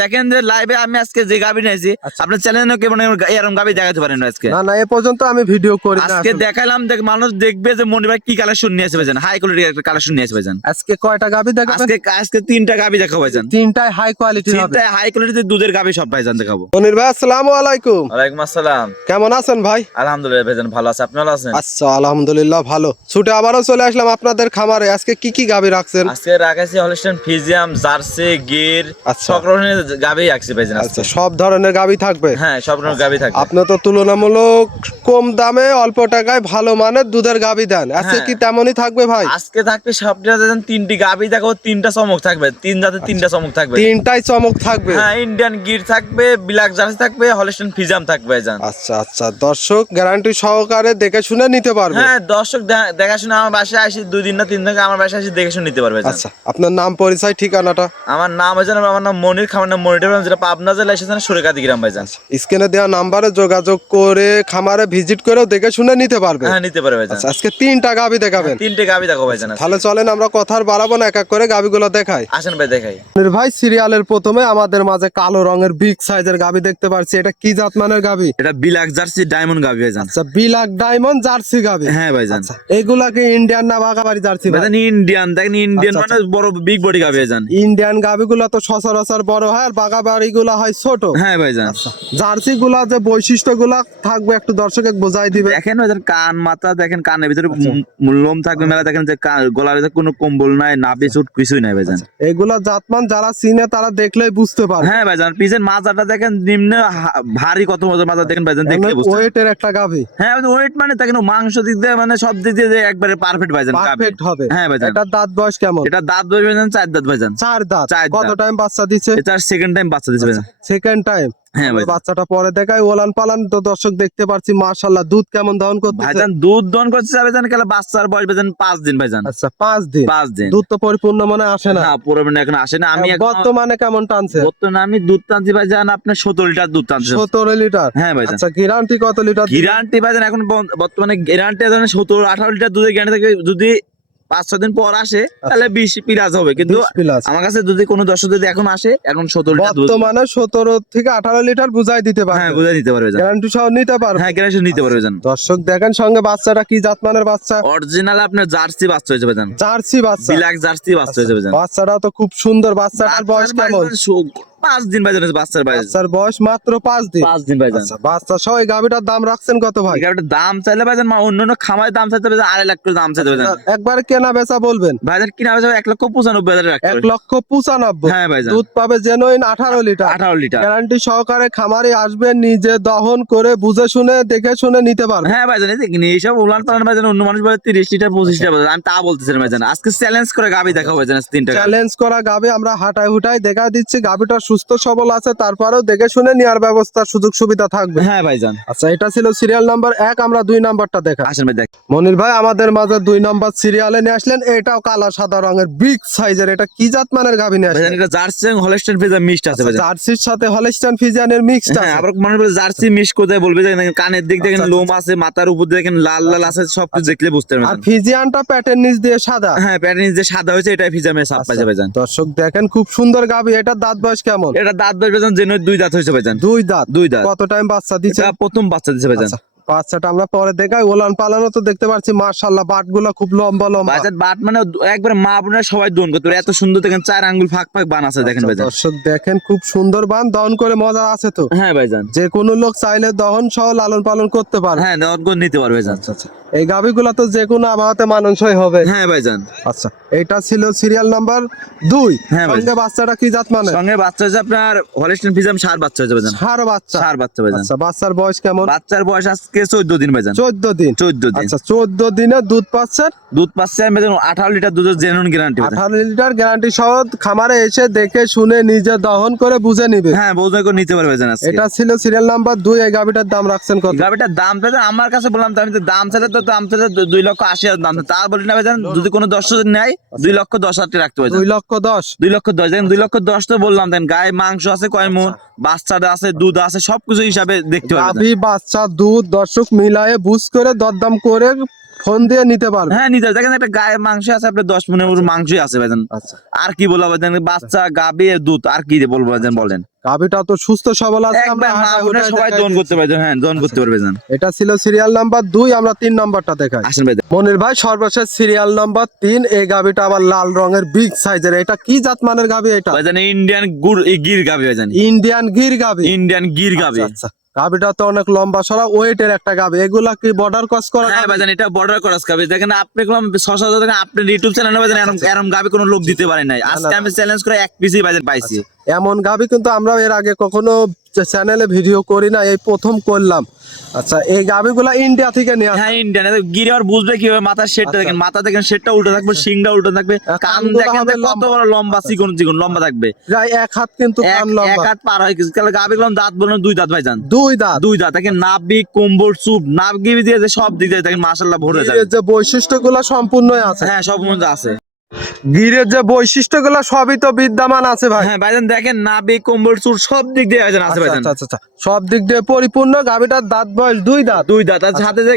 দেখেন যে লাইভে আমি আজকে যে গাবি নিয়েছি আপনার চ্যানেলে কেমন এরকম গাবি দেখাতে পারেন আজকে না না এ পর্যন্ত আমি ভিডিও করি না আজকে দেখালাম দেখ মানুষ দেখবে যে মনি ভাই কি কালেকশন নিয়ে আসে ভাইজান হাই কোয়ালিটির একটা কালেকশন নিয়ে আসে ভাইজান আজকে কয়টা গাবি দেখাবেন আজকে তিনটা গাবি দেখাবো ভাইজান তিনটাই হাই কোয়ালিটি হবে তিনটা হাই কোয়ালিটির দুধের গাবি সব ভাইজান দেখাবো মনির ভাই আসসালামু আলাইকুম। ওয়ালাইকুম আসসালাম কেমন আছেন ভাই? আলহামদুলিল্লাহ ভাইজান ভালো আছে আপনি ভালো আছেন? আচ্ছা আলহামদুলিল্লাহ ভালো। ছুটে আবারও চলে আসলাম আপনাদের খামারে। আজকে কি কি গাবি রাখছেন? আজকে রাখাইছি হলস্টাইন ফ্রিজিয়াম জার্সি গির আচ্ছা। সব ধরনের গাবি রাখছি ভাইজান আচ্ছা সব ধরনের গাবি থাকবে? হ্যাঁ সব ধরনের গাবি থাকবে। আপনি তো তুলনামূলক কম দামে অল্প টাকায় ভালো মানের দুধের গাবি দেন, আজকে কি তেমনই থাকবে ভাই? আজকে থাকবে সব জাতের তিনটি গাবি দেখো, তিনটা চমক থাকবে, তিন জাতের তিনটা চমক থাকবে, তিনটাই চমক থাকবে। হ্যাঁ ইন্ডিয়ান গির থাকবে, ব্ল্যাক জার্সি থাকবে, হলস্টাইন ফ্রিজিয়াম থাকবে ভাইজান। আচ্ছা আচ্ছা দর্শক গ্যারান্টি সহকারে দেখে শুনে নিতে পারবে? হ্যাঁ দর্শক দেখাশোনা আমার বাসায় আসি 2 দিন না 3 দিন আমার বাসায় আসি দেখে শুনে নিতে পারবে ভাইজান। আচ্ছা আপনার নাম পরিচয় ঠিকানাটা? আমার নাম ভাইজান, আমার নাম মনির, খামার নাম মনির, যেটা পাবনা জেলা এসেছেন সুরেকাদি গ্রাম ভাইজান। স্ক্রিনে দেওয়া নাম্বারে যোগাযোগ করে খামারে ভিজিট করেও দেখে শুনে নিতে পারবে? হ্যাঁ নিতে পারবে ভাইজান। আচ্ছা আজকে তিনটা গাবি দেখাবেন? তিনটে গাবি দেখো ভাইজান। তাহলে চলেন আমরা কথা আর বাড়াবো না, এক এক করে গাবিগুলো দেখাই। আসেন ভাই দেখাই। মনির ভাই সিরিয়ালের প্রথমে আমাদের মাঝে কালো রঙের বিগ সাইজের গাবি দেখতে পাচ্ছি, এটা কি জাত মানের গাবি? এটা ব্ল্যাক জার্সি ডায়মন্ড গাবি ভাইজান। আচ্ছা বিলাক ডায়মন্ড জার্সি গাবি? হ্যাঁ ভাইজান। আচ্ছা এগুলাকে ইন্ডিয়ান না বাগাবাড়ি জার্সি ভাইজান? ইন্ডিয়ান দেখেন, ইন্ডিয়ান আচ্ছা, মানে বড় বিগ বডি গাবি ভাইজান। ইন্ডিয়ান গাবিগুলো তো সচরাচর বড় হয় আর বাগাবাড়ি গুলা হয় ছোট। হ্যাঁ ভাইজান। জার্সি গুলা যে বৈশিষ্ট্য গুলা থাকবে একটু দর্শকে বোঝাই দিবে। দেখেন ভাইজান কান মাথা দেখেন, কানের ভিতরে লোম থাকবে মেলা, দেখেন যে গলার ভিতরে কোনো কম্বল নাই, নাভি চুট কিছুই নাই ভাইজান। এগুলা জাতমান যারা চিনে তারা দেখলেই বুঝতে পারে। হ্যাঁ ভাইজান পিছন মাজাটা দেখেন নিম্নে ভারী কত মজার মাজা দেখেন ভাইজান, দেখলে বুঝতে পারবেন। ওয়েটের একটা গাভি। হ্যাঁ ওয়েট মানে দেখেন মাংস দিক দিয়ে মানে সব দিক দিয়ে যে একবারে পারফেক্ট ভাইজান, পারফেক্ট হবে। হ্যাঁ ভাইজান। এটা দাঁত বয়স কেমন? এটা দাঁত বয়স ভাইজান 4 দাঁত ভাইজান। 4 দাঁত। চার কত দাঁত। টাইম বাচ্চা দিচ্ছে? এটা সেকেন্ড টাইম বাচ্চা দিছে ভাইজান। Second time. হ্যাঁ ভাইজান। বাচ্চাটা পরে দেখাই ওলান পালান তো দর্শক দেখতে পাচ্ছি মাশাআল্লাহ। দুধ কেমন দহন করতেছে ভাইজান? দুধ দন করছে ভাইজান কালে বাচ্চার বয়স ভাইজান 5 দিন ভাইজান। আচ্ছা 5 দিন। 5 দিন। দুধ তো পরিপূর্ণ মনে আসে না? না পুরো মানে এখন আসে না। আমি বর্তমানে কেমন টানছে? বর্তমানে আমি দুধ টানছি ভাইজান আপনার 17 লিটার দুধ টানছি। 17 লিটার? হ্যাঁ ভাইজান। আচ্ছা গ্যারান্টি কত লিটার? গ্যারান্টি ভাইজান এখন বর্তমানে গ্যারান্টি আছে 17-18 লিটার দুধের গ্যারান্টি থাকে। যদি 5-6 দিন পর আসে তাহলে 20 প্লাস হবে, কিন্তু 20 প্লাস। আমার কাছে যদি কোনো দর্শক যদি এখন আসে এখন 17 লিটার দুধ বর্তমানে 17 থেকে 18 লিটার বুঝাই দিতে পারবে? হ্যাঁ বুঝে নিতে পারবে ভাইজান। গ্যারান্টি সহ নিতে পারবে? হ্যাঁ গ্যারান্টি নিতে পারবে ভাইজান। দর্শক দেখেন সঙ্গে বাচ্চাটা কি জাতমানের বাচ্চা? অরিজিনাল আপনার জার্সি বাচ্চা হয়েছে ভাইজান। জার্সি বাচ্চা? ব্ল্যাক জার্সি বাচ্চা হয়েছে ভাইজান। বাচ্চাটা তো খুব সুন্দর। বাচ্চাটার বয়স কেমন? 5 দিন ভাইজান বাচ্চার বয়স। বাচ্চার বয়স মাত্র 5 দিন। 5 দিন ভাইজান। আচ্ছা বাচ্চা সহ এই গাভিটার দাম রাখছেন কত ভাই? এটা দাম চাইলে ভাইজান অন্যান্য খামারের দাম চাইতে ভাইজান 2.5 লাখ করে দাম চাইতে ভাইজান। একবার কেনা বেচা বলবেন? ভাইজান কিনা হয়েছে 1,95,000 রাখতে হবে। 1,95,000? হ্যাঁ ভাইজান। দুধ পাবে জেনুইন 18 লিটার? 18 লিটার। গ্যারান্টি সহকারে খামারে আসবে, নিজে দহন করে বুঝে শুনে দেখে শুনে নিতে পারবে? হ্যাঁ ভাইজান এইসব উলান পালান ভাইজান অন্য মানুষ বলে 30 লিটার 25 লিটার ভাইজান, আমি তা বলতেছিলাম ভাইজান। আজকে চ্যালেঞ্জ করে গাবি দেখাবো ভাইজান, তিনটা চ্যালেঞ্জ করা গাবি আমরা হাঁটাই হুটাই দেখা দিচ্ছি। গাবিটা সুস্থ সবল আছে, তারপরেও দেখে শুনে নেওয়ার ব্যবস্থা সুযোগ সুবিধা থাকবে। হ্যাঁ ভাইজান। আচ্ছা এটা ছিল সিরিয়াল নাম্বার 1, আমরা 2 নাম্বারটা দেখা। আসেন ভাই দেখ। মনির ভাই আমাদের মাঝে 2 নাম্বার সিরিয়ালে নিয়ে আসলেন, এটাও কালা সাদা রঙের বিগ সাইজের। এটা কি জাত মানের গাবি নিয়ে ভাইজান আসলেন? এটা জার্সি এবং হলস্টাইন ফ্রিজিয়ান মিক্সড আছে ভাইজান। জার্সির সাথে হলস্টাইন ফ্রিজিয়ানের মিক্সড হ্যাঁ আছে? আবার মনে করে জার্সি মিক্স করতে বলবে যে কানের দিক দেখেন আচ্ছা, লোম আছে, মাথার উপর দেখেন লাল লাল আছে, সবকিছু দেখলে বুঝতে আর পারবেন। ফিজিয়ানটা প্যাটার্ন নিচ দিয়ে সাদা? হ্যাঁ প্যাটার্ন যে সাদা হয়েছে এটাই ফ্রিজিয়ামে সাপ পাইছে ভাইজান। দর্শক দেখেন খুব সুন্দর গাবি। এটা দাঁত বয়স কেমন? এটা দাঁত বয়স ভাইজান জেনে 2 দাঁত হয়েছে ভাইজান। 2 দাঁত? 2 দাঁত। কত টাইম বাচ্চা দিচ্ছে? এটা প্রথম বাচ্চা দিছে ভাইজান। আচ্ছা, বাচ্চাটা আমরা পরে দেখাই। ওলান পালানো তো দেখতে পাচ্ছি মাশাআল্লাহ, বাটগুলো খুব লম্বা লম্বা। ভাইজান বাট মানে একবার মা বোনেরা সবাই দোন করতে পারে, এত সুন্দর দেখেন 4 আঙ্গুল ফাঁক ফাঁক বান আছে দেখেন ভাইজান। দর্শক দেখেন খুব সুন্দর বান, দহন করে মজা আছে তো? হ্যাঁ ভাইজান। যে কোনো লোক চাইলে দহন সহ লালন পালন করতে পারে? হ্যাঁ দহন করে নিতে পারবে ভাইজান। আচ্ছা এই গাভিগুলো তো যে কোনো আবহাওয়াতে মানানসই হবে? হ্যাঁ ভাইজান। আচ্ছা এটা ছিল সিরিয়াল নাম্বার 2। হ্যাঁ ভাই। সঙ্গে বাচ্চাটা কি জাত মানে? সঙ্গে বাচ্চা হচ্ছে আপনার হলস্টাইন ফ্রিজিয়াম ষাঁড় বাচ্চা হয়েছে ভাইজান। ষাঁড় বাচ্চা? ষাঁড় বাচ্চা ভাইজান। আচ্ছা বাচ্চার বয়স কেমন? বাচ্চার বয়স আজকে 14 দিন ভাইজান। 14 দিন? 14 দিন। আচ্ছা 14 দিনে দুধ পাচ্ছেন? দুধ পাচ্ছে ভাইজান 18 লিটার দুধের জেনুইন গ্যারান্টি। 18 লিটার গ্যারান্টি সহ খামারে এসে দেখে শুনে নিজে দহন করে বুঝে নিবে? হ্যাঁ বোঝা করে নিতে পারবে ভাইজান। আজকে এটা ছিল সিরিয়াল নাম্বার 2। এই গাভিটার দাম রাখছেন কত? গাবিটার দাম চাইছে আমার কাছে বললাম তো, আমি তো দাম চাইলে তো দাম চাইলে 2,80,000 দাম, তা বলি না ভাইজান। যদি কোনো দর্শক নেয় 2,10,000 টাকা রাখতে ভাইজান। 2,10,000? 2,10,000 দেখেন 2,10,000 তো বললাম দেন। গায়ে মাংস আছে কয় মণ, বাচ্চাটা আছে, দুধ আছে, সবকিছু হিসাবে দেখতে পারবেন। গাভী বাচ্চা দুধ দর্শক মিলায়ে বুঝ করে দরদাম করে ফোন দিয়ে নিতে পারবে। হ্যাঁ নিতে দেখেন একটা গায়ে মাংস আছে, আপনার 10 মনের মাংসই আছে ভাইজান। আচ্ছা, আর কি বলবো ভাইজান, বাচ্চা গাবি দুধ আর কি বলবো ভাইজান বলেন। গাভিটা তো সুস্থ সবল আছে, একবার আমরা মা হাঁটায় বোনের হুটায় সবাই দেখাই দহন করতে দিচ্ছি। পারবে, হ্যাঁ দহন করতে পারবে ভাইজান। এটা ছিল সিরিয়াল নাম্বার 2, আমরা 3 নাম্বারটা দেখাই। আসেন ভাইজান। মনির ভাই সর্বশেষ সিরিয়াল নাম্বার 3, এই গাভিটা আবার লাল রঙের বিগ সাইজের। এটা কি জাত মানের গাভি? এটা ভাইজান ইন্ডিয়ান গির গাবি ভাইজান, ইন্ডিয়ান গির গাভি। ইন্ডিয়ান গির গাবি। আচ্ছা, গাভিটা তো অনেক লম্বা সরা ওয়েটের একটা গাভি। এগুলা কি বর্ডার ক্রস করা হ্যাঁ গাভি? ভাইজান এটা বর্ডার ক্রস গাবি। দেখেন আপনি কোন 6-7 দেখেন আপনার ইউটিউব চ্যানেলে ভাইজান এরকম গাবি কোনো লোক দিতে পারে নাই। আজকে আমি চ্যালেঞ্জ করে এক পিসই ভাইজান পাইছি। এমন গাভি কিন্তু আমরা এর আগে কখনো চ্যানেলে ভিডিও করি না, এই প্রথম করলাম। আচ্ছা, এই গাভিগুলা ইন্ডিয়া থেকে নিয়ে আসা। হ্যাঁ ইন্ডিয়ান গিরে আর বুঝবে কিভাবে, মাথার শেডটা দেখেন, মাথা দেখেন শেডটা উল্টো থাকবে, শিংটা উল্টো থাকবে, কান কানগুলো দেখেন হবে যে কত বড় লম্বা, চিকন চিকন লম্বা থাকবে। প্রায় 1 হাত কিন্তু এক কান লম্বা। হাত পার হয় কিছু। তাহলে গাবি গুলো দাঁত বলুন 2 দাঁত ভাইজান, 2 দাঁত। 2 দাঁত দেখেন, নাভি কম্বল চুপ নাভি দিয়ে যে সব দিক দিয়ে দেখেন মাশাআল্লাহ ভরে যায়। গিরের যে বৈশিষ্ট্যগুলো সম্পূর্ণই আছে। হ্যাঁ সব মধ্যে আছে। গিরের যে বৈশিষ্ট্যগুলো সবই তো বিদ্যমান আছে ভাই। হ্যাঁ ভাইজান দেখেন নাভি কম্বল চুপ সব দিক দিয়ে ভাইজান আছে আচ্ছা, ভাইজান। আচ্ছা, আচ্ছা, সব দিক দিয়ে পরিপূর্ণ। গাভিটার দাঁত বয়স 2 দাঁত। 2 দাঁত আর সাথে যে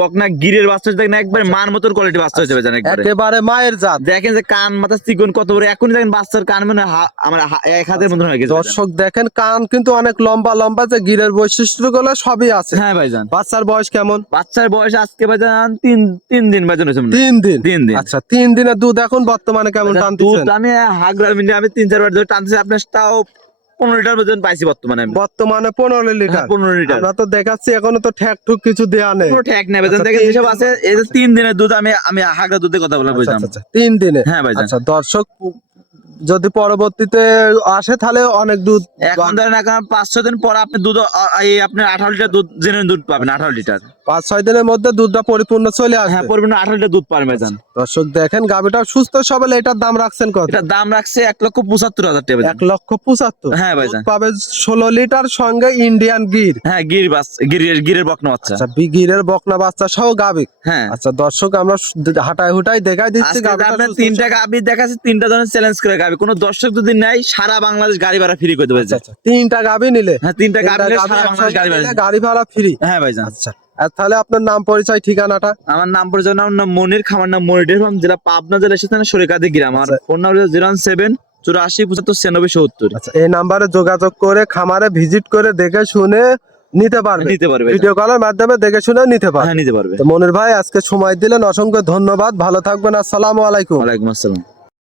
বকনা গিরের বাচ্চা দেখেন একবার মান মতন কোয়ালিটি বাচ্চা হয়েছে ভাইজান একবারে। একেবারে মায়ের জাত। দেখেন যে কান মাথা চিকন কত বড়, এখনই দেখেন বাচ্চার কান মানে আমার এক হাতের মতন হয়ে গেছে ভাইজান। দর্শক দেখেন কান কিন্তু অনেক লম্বা লম্বা, যে গিরের বৈশিষ্ট্যগুলো সবই আছে। হ্যাঁ ভাইজান। বাচ্চার বয়স কেমন? বাচ্চার বয়স আজকে ভাইজান 3 দিন ভাইজান হয়েছে মনে হয়। 3 দিন। 3 দিন। আচ্ছা, 3 দিনের দুধ এখন বর্তমানে কেমন দুধ টানতেছেন? আমি হাগরা মিনিটে আমি 3-4 বার ধরে টানতেছি, আপনার তাও 15 লিটার পর্যন্ত পাইছি বর্তমানে আমি। বর্তমানে 15 লিটার। 15 লিটার। আমরা তো দেখাচ্ছি এখনো তো ঠ্যাক ঠুক কিছু দেয়া নেই। কোনো ঠেক নেই ভাইজান। আচ্ছা, দেখেন 3 যেসব আছে এই যে 3 দিনের দুধ, আমি হাগরা দুধের কথা বলা আচ্ছা, বুঝলাম। আচ্ছা, 3 দিনে। হ্যাঁ ভাইজান। আচ্ছা, দর্শক যদি পরবর্তীতে আসে তাহলে অনেক দুধ। এখন ধরেন এখন 5-6 দিন পর আপনি দুধ এই আপনার 18 লিটার দুধ জেনুইন দুধ পাবেন, 18 লিটার। 5-6 দিনের মধ্যে দুধটা পরিপূর্ণ চলে হ্যাঁ আসবে। পরিমাণ 18 লিটার দুধ পাবেন ভাইজান। দর্শক দেখেন গাভিটা সুস্থ সবল। এটার দাম রাখছেন কত? এটার দাম রাখছে 1,75,000 টাকা ভাইজান। 1,75,000। হ্যাঁ ভাইজান। দুধ পাবে 16 লিটার, সঙ্গে ইন্ডিয়ান গির। হ্যাঁ গিরের বকনা বাচ্চা। আচ্ছা, গিরের বকনা বাচ্চা সহ গাভি। হ্যাঁ আচ্ছা, দর্শক আমরা হাঁটায় হুটায় দেখাই দিচ্ছি আজকে গাভিটা আপনার সুস্থ 3টা গাবি দেখাচ্ছি, 3টা ধরনের চ্যালেঞ্জ করে গাবি। কোনো দর্শক যদি নেয় সারা বাংলাদেশ গাড়ি ভাড়া ফ্রি করে দেবে। আচ্ছা, আচ্ছা, 3টা গাভি নিলে। হ্যাঁ 3টা গাবি নিলে গাভী সারা বাংলাদেশ গাড়ি ভাড়া। গাড়ি ভাড়া ফ্রি। হ্যাঁ ভাইজান। আচ্ছা, আর তাহলে আপনার নাম পরিচয় ঠিকানাটা? আমার নাম পরিচয়, নাম মনির, খামার নাম মনির, জেলা পাবনা, জেলা এসেছেন সরিকাদি গ্রাম। আমার আচ্ছা। Phone number 017-84-75-96-70। আচ্ছা, এই নাম্বারে যোগাযোগ করে খামারে ভিজিট করে দেখে শুনে নিতে পারবে। নিতে পারবে। ভিডিও কলের মাধ্যমে দেখে শুনে নিতে পারবে। হ্যাঁ নিতে পারবে। তো মনির ভাই আজকে সময় দিলেন, অসংখ্য ধন্যবাদ। ভালো থাকবেন। আসসালামু আলাইকুম। ওয়ালাইকুম আসসালাম।